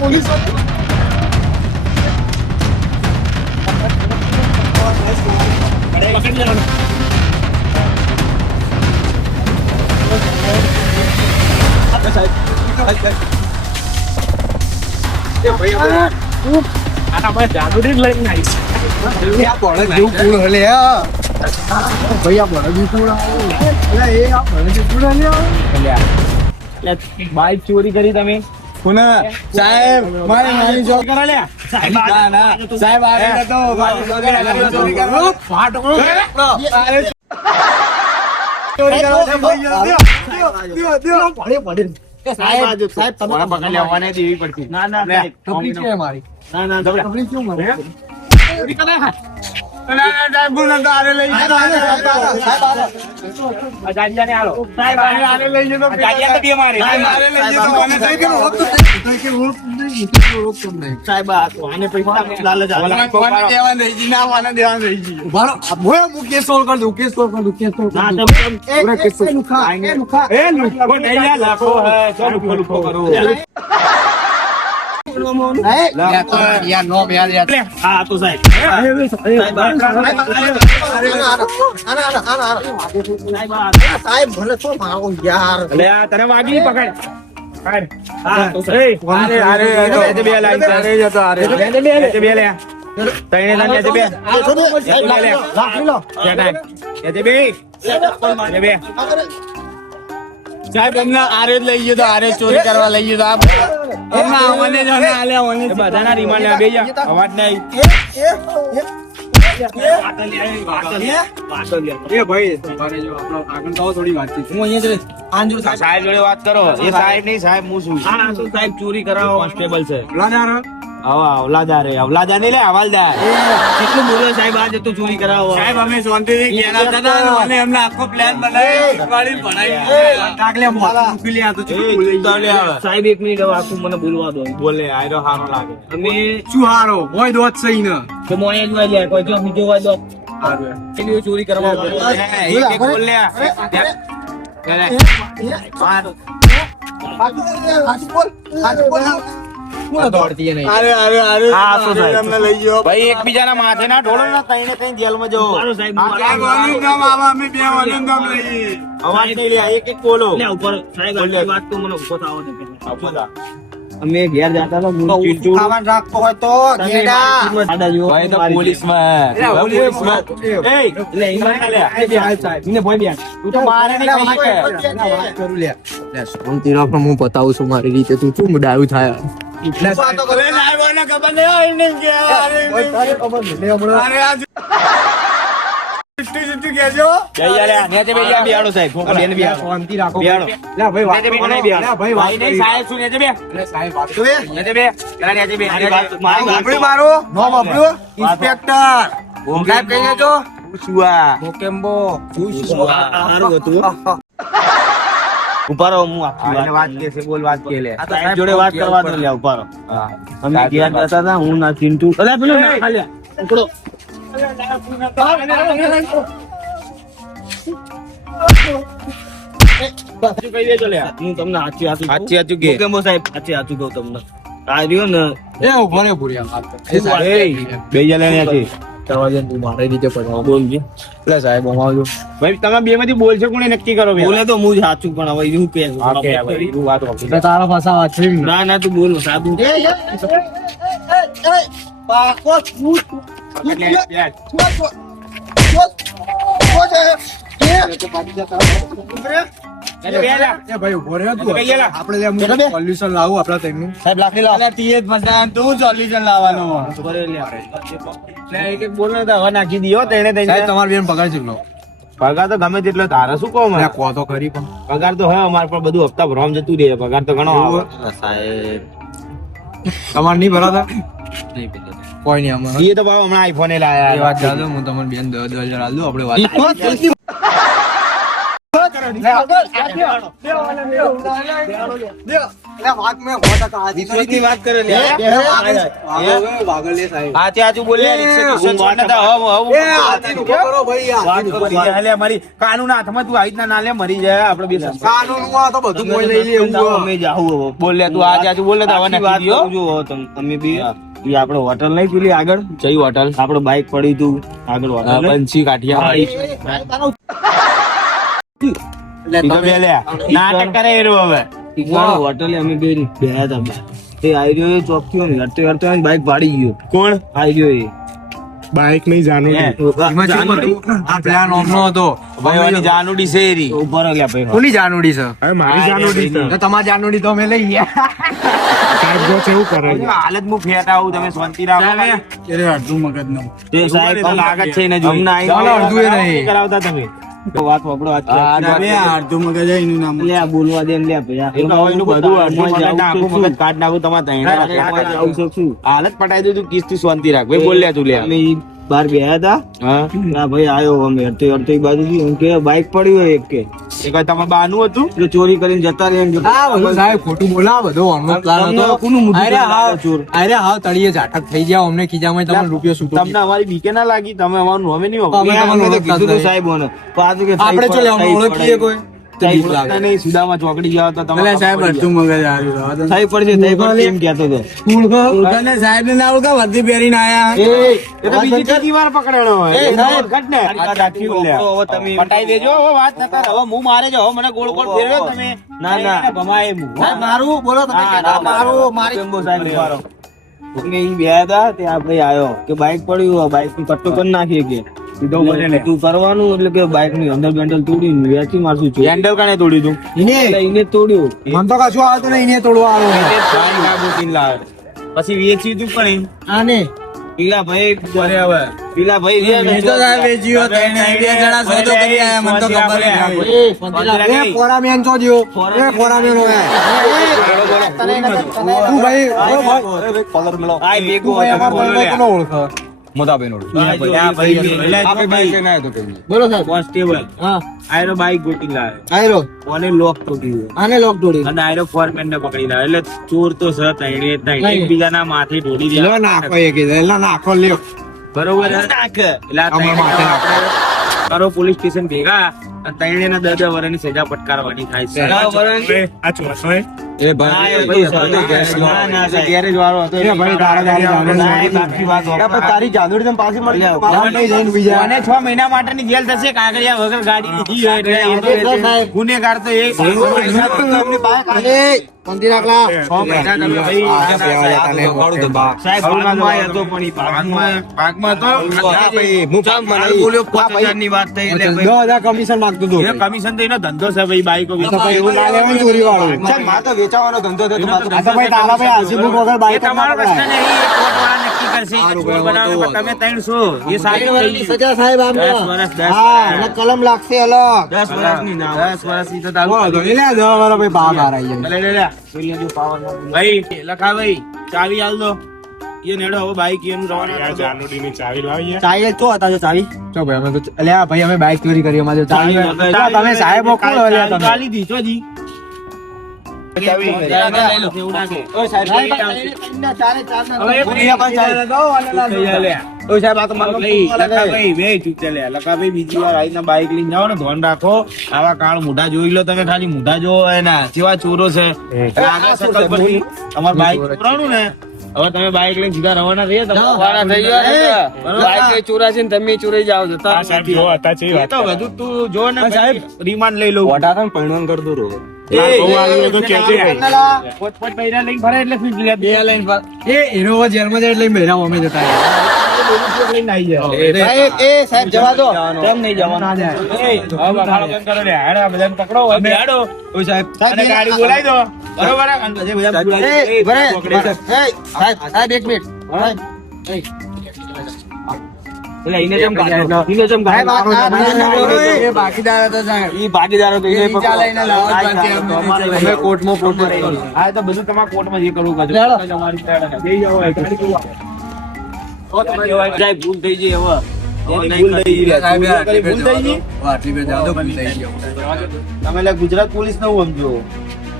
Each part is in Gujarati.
પોલીસ જાદુ લઈને બાઈક ચોરી કરી તમે સાહેબ મારી જોબ કરા લે સાહેબ આવે તો ચોરી કરો સાહેબ તમે પકડી લેવાને દેવી પડતી ના ના તકલીફ છે મારી ના તકલીફ શું મારી ચોરી કરે સાહેબ બોલ તો આરે લઈ જાડિયા ને હાલો સાહેબ આરે લઈ જતો જાડિયા તો બે મારે આરે લઈ જતો મને થઈ ગયો સાહેબ આને પૈસા લાલચ મને દેવા નહીં જી ના મને દેવા નહીં જી ભારો મોય હું કેસ સોલ્વ કર દઉં કેસ સોલ્વ કર દઉં કેસ સોલ્વ ના પૂરા કેસ સોલ્વ લુખા એ લુખો નહીં યાર લાખો હે ચલ લુખો કરો યાર નો યાર હા તો સાહેબ સાહેબ ભલે તો મારો યાર અલે આ તને વાગી પકડ હા તો સાહેબ અરે બે લાઈન અરે જતો અરે બે લે તઈને તને બે રાખી લો બે સાહેબ એમના આરે જ લઈ ગયો તો આરે ચોરી કરવા લઈ ગયો તો એમના મને જ આલ્યા મને બધાના રિમાન્ડ લે બેજા અવાજ નહીં એ ભાઈ તમારે જો આપણો આગળ તો થોડી વાતચીત હું અહીંયા જ સાહેબ જોડે વાત કરો એ સાહેબ નહીં સાહેબ હું છું હા તો સાહેબ ચોરી કરાવો કોન્સ્ટેબલ છે અવલાદાર નહીં લે હવાલદાર કેટલું બોલો સાહેબ આજે તો ચોરી કરાવો સાહેબ અમે શાંતિથી ગયા હતા અને એમને આખો પ્લાન બનાવી વાળી ભણાઈ કાકલે મૂકી લે આ તો ચૂકી બોલી સાહેબ એક મિનિટ હવે આખું મને બોલવા દો બોલે આયરો હારો લાગે અમે શું હારો હોય દોત સહી ને તો મોય જ વાય કોઈ જો બીજો વાય દો હારું કેટલી ચોરી કરવા એક બોલ લે ભાઈ એકબીજાના માથે ના ઢોળો ના તઈને કઈ જેલમાં જો અવાજ નહીં લે એક એક બોલો ઉપર વાત તો મને ઉભો થાવો દે અમે ઘેર જતા હતા ખાવાનું રાખતો હોય તો ભાઈ તો પોલીસમાં એ લે ઈમાન લે બે હાલ સાહેબ ઇને ભોય બેન તું તો મારે નહીં કરું લે શાંતિ રાખ હું બતાવું છું મારી રીતે તું શું ડાયું થાય ઉપારો હું વાત કે બોલ વાત કે લે સાહેબ જોડે વાત કરવા દો લે ઉપારો અમે ગયા જતા હતા હું ના ચિંટુ અરે પેલો ના ખાલ્યા ઉપડો હું તમને સાચી કે સાહેબ સાચી કહું તમને આ રહ્યો ને એ ઉભો રે ભૂરિયા બે જણા છે મારી રીતે પડાવો બોલજે એટલે સાહેબ અમારો ભાઈ તમે બે માંથી બોલશો કોને નક્કી કરો બોલે તો હું જ સાચું પણ હવે હું કે તારા પાસા વાત છે ના ના તું બોલ સાહેબ ભાઈ ઉભો રહ્યો આપણે સોલ્યુશન લાવું આપડા તેનું સાહેબ લાકડી લાવ તું સોલ્યુશન લાવવાનો બોલ ને હવે નાખી દીયો તેને તમારે બેન પગાર છે પગાર તો ગમે તેટલો તારે શું કહો મને કહો તો ખરી પણ પગાર તો હોય અમારે પણ બધું હપ્તા ભરવામાં જતું રહે પગાર તો ઘણો આવે સાહેબ તમારે નહીં ભરાતા કોઈ નહીં અમારે એ તો ભાવ હમણાં આઈફોન લાયા એ વાત ચાલો હું તમને બેન 10,000 આલું આપણે વાત વિશ્વાસની વાત કરે લે. હાચે હાચું બોલ લે. રિક્ષા તો છોડ નતા. વાત તો કરી લે મારી. કાનૂન હાથમાં તું આવી રીતના ના લે, મરી જાય આપણે બે અમે જાવું. બોલ લે તું આજે આજુ બોલ લે તો હવે નથી દિયો. જો તમે બી ઈ આપણે હોટલ નહીં પેલી આગળ જઈ હોટલ આપણો બાઈક પડી તું આગળ હોટલ પંછી કાઠિયા નાટક કરે એ હવે હોટલે અમે બે ગયા હતા તે આવી રહ્યો એ ચોક થયો ને હરતે હરતે બાઈક ભાડી ગયો. કોણ આવી ગયો એ બાઈક નહીં જાનું આ પ્લાન ઓમનો હતો ભાઈઓની જાનુડી છે એ રી. ઉભો રહો લ્યા ભાઈ. કોની જાનુડી છે હવે મારી જાનુડી છે તો તમારી જાનુડી તો અમે લઈ ગયા સાહેબ જો છે એવું કરે છે. હાલત હું ફેટ આવું તમે શાંતિ રાખો. અડધું મગજ નો તે સાહેબ પણ આગળ છે ને જો અમને ચાલો, અડધું એ નહીં. કરાવતા તમે તો વાત વાપરો વાત અડધું મગજ એનું નામ લે બોલવા દે લે ભૈયા એનું બધું અડધું મગજ કાઢ નાખું તમારે ત્યાં આવું શકશું. હાલત પટાઈ દીધું કિસ્તી શાંતિ રાખ ભાઈ. બોલ લે તું લે. અમે બાર ગયા હતા ના ભાઈ આવ્યો અમે હરતે હરતે બાજુ એમ કે બાઈક પડ્યું એક કે એ કઈ તમારે બાનું હતું એટલે ચોરી કરીને જતા રહ્યા. સાહેબ ખોટું બોલા બધો ઓનનો પ્લાન હતો. અરે હા તળિયે ઝાટક થઈ ગયા અમને ખીજામાં તમને રૂપિયો છૂટો તમને અમારી બીકે ના લાગી તમે અમારું અમે નહીં અમે કીધું હતું સાહેબ પાછું કે આપણે ચો ઓળખીએ કોઈ નહીં સુદામાં ચોકડી જાવ તો તમે સાહેબ અડધું મગજ આવ્યું સાહેબ પડશે એમ કહેતો હતો સાહેબ ને ના ઓળખા વર્દી પહેરીને આયા એ તો બીજી ત્રીજી વાર પકડેલો હોય. તમે પટાઈ દેજો હવે વાત ન કર. હવે હું મારે જો હવે મને ગોળ ગોળ ફેરવ્યો તમે ના ના ભમાય મારું બોલો તમે મારું મારી જંબો સાહેબ મારો ઓકે ઈ બે હતા તે આ ભાઈ આયો કે બાઈક પડ્યું બાઈક નું કટ્ટો કરી નાખીએ કે સીધો બને તું કરવાનું એટલે કે બાઈક ની અંદર બેન્ડલ તોડી વેચી મારશું છું. હેન્ડલ કાને તોડી તું એને તોડ્યું મન તો કશું આવતું નહીં એને તોડવા આવ્યો પછી વેચી તું પણ આને પીલા ભાઈ પીલા ભાઈ મેં તો સાહેબ વેચ્યો ત્રણ બે જણા સોદો કરી આયા મને તો ખબર નહીં. એ ફોરામેન તો જો એ ફોરામેન હોય તું ભાઈ કલર મેલો આ ભેગું ભાઈ અમાર બંને કોનો ઓળખો મોટાભાઈ નો બોલો સાહેબ કોન્સ્ટેબલ હા આયરો બાઈક ગોતી લાવે આયરો ઓને લોક તોડ્યું આને લોક તોડી અને આયરો ફોરમેન ને પકડી લાવે એટલે ચોર તો સર તૈણે જ નહીં એકબીજાના માથે ઢોળી દે લો નાખો એ કીધું એલા નાખો લ્યો બરોબર નાખ એટલે આ અમાર માથે નાખો. કરો પોલીસ સ્ટેશન ભેગા અને તૈણે ના 10 વર્ષની સજા ફટકારવાની થાય છે. આ ચોસોય એ ભાઈ ના ના ગેરેજ વાળો હતો એ ભાઈ તારા બાકી વાત હોય. તારી જાદુડી તમે પાછી મળી અને 6 મહિના માટેની જેલ થશે કાગળિયા વગર ગાડી લીધી હોય એટલે ગુનેગાર તો એ મંદિર રાખલા 6 મહિના તમે ભાઈ સાહેબ ભાગમાં હતો પણ ઈ ભાગમાં હતો હું કામ બોલ્યો 5000 ની વાત થઈ એટલે 10,000 કમિશન માંગતો હતો એ કમિશન તો એનો ધંધો છે ભાઈ બાઈકો એવું ના લેવાનું ચોરી વાળું માં તો વેચાવાનો ધંધો હતો આ તો ભાઈ તારા ભાઈ આરસી બુક વગર એ બાઈક તમારો પ્રશ્ન નહીં એ કોર્ટવાળા નક્કી કરશે એ ચોર બનાવે પણ તમે 300 એ સાચું થઈ ગયું. સજા સાહેબ આમ 10 વર્ષ 10 હા અને કલમ લાગશે અલગ 10 વર્ષની ના 10 વર્ષની તો તારું બોલો તો લે 10 વાળા ભાઈ બહાર આવી જાય લે ભાઈ લખા ભાઈ ચાવી આલ દો એ નેડો હવે બાઈક એનું રવાના જાનુડી ની ચાવી લાવીએ. ચાવી તો હતા જો ચાવી ચો ભાઈ અમે તો અલ્યા ભાઈ અમે બાઈક ચોરી કરી અમારે ચાવી તમે સાહેબ કોણ અલ્યા તમે ચાલી દીધો જી બીજી વાર આવીને બાઈક લઈને જાઓ ને ધ્યાન રાખો. આવા કાળ મોઢા જોઈ લો તમે ખાલી મોઢા જોવો એના કેવા ચોરો છે. આગળ સકલ પરથી તમારે બાઈક ચોરાણું ને હવે તમે બાઈક લઈને સીધા રવાના થઈ બાઈક ચોરાશે ને તમે ચોરાઈ જાઓ છો. આ સાહેબ જો હતા છે એ તો બધું તું જો ને સાહેબ રિમાન્ડ લઈ લઉં. પરિણામ કર દો બહુ આવ્યું તો કહેજે ભાઈ. પોત બૈરા લઈને ફરે એટલે ફીટ લે બે લઈને ફરે. એ હીરો જેલમાં જાય એટલે મહિના અમે જતા લઈને આવી જાય. એ સાહેબ જવા દો કેમ નહીં જવાનું? એ, હવે બગાડો કેમ કરો લે? હેડો, આ બધાને પકડો, હવે બેહાડો. ઓય સાહેબ અને ગાડી બોલાવી દો. બરોબર? અને પછી બધા બોલાવી દો. સાહેબ એક મિનિટ એટલે એને જેમ કાઢો. એને જેમ કાઢો. એ બાકીદાર હતો સાહેબ ઈ ભાગીદારો તો એને પકડો. લઈને લાવો અમે કોર્ટમાં પ્રોપર હા, તો બધું તમારા કોર્ટમાં જે કરવું કરજો. તમારી સાઈડ જઈ જાઓ, ગાડી જોવા. સાહેબ, ભૂલ થઈ ગઈ હવે. ભૂલ થઈ ગઈ. ભૂલ થઈ ગઈ. આટલી બે જાદો ભૂલ થઈ ગયો તમે એટલે ગુજરાત પોલીસ નું સમજો.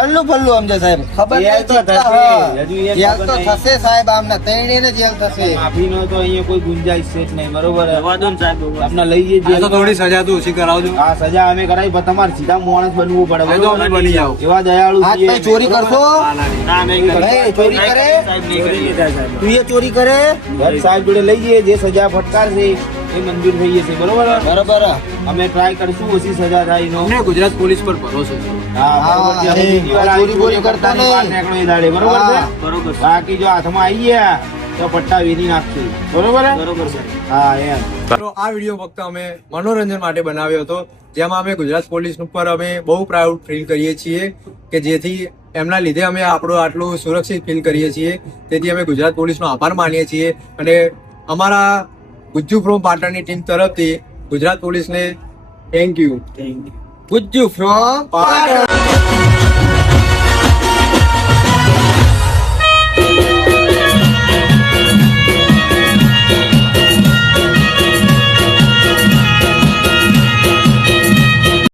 અલ્લું પલ્લું સમજે સાહેબ ખબર જેલ નહીં તો કેટલા, થશે. હા. હજુ એ જેલ ખબર તો નહીં. થશે સાહેબ આમને ત્રણેયને જેલ થશે માફીનો તો અહીંયા કોઈ ગુંજાઈશ છે જ નહીં, બરોબર તમને લઈ જઈએ આ તો થોડી સજા તો ઓછી કરાવજો આ સજા અમે કરાવી પણ તમારે સીધા માણસ બનવું પડે, એ તો અમે બરોબર? બની જાઓ. એવા દયાળુ આજ છીએ ભાઈ ચોરી કરશો નહીં, ચોરી કરે તું એ ચોરી કરે જજ સાહેબ જોડે લઈ જઈએ, જે સજા ફટકારશે એ મંજૂર થઈ જશે, બરોબર? બરોબર અમે ટ્રાય કરશું ઓછી સજા થાય એનો. અમને ગુજરાત પોલીસ પર ભરોસો છે હા, બરોબર છે. હવે બીજી વાર આવી ચોરી કરતા ચોરી કરતાની નહીં. વાત નીકળો એ દાડે, બરોબર છે? હા. બાકી જો હાથમાં આવી ગયા તો પટ્ટા વીરી નાખશું, બરોબર? હા એમ. તો આ વિડીયો ફક્ત અમે મનોરંજન માટે બનાવ્યો હતો, જેમાં અમે ગુજરાત પોલીસ ઉપર અમે બહુ પ્રાઉડ ફીલ કરીએ છીએ કે જેથી એમના લીધે અમે આપણું આટલું સુરક્ષિત ફીલ કરીએ છીએ. તેથી અમે ગુજરાત પોલીસનો આભાર માનીએ છીએ અને અમારા ગુજ્જુ ફ્રોમ પાટણની ટીમ તરફથી ગુજરાત પોલીસને thank you. Gujju from Patan.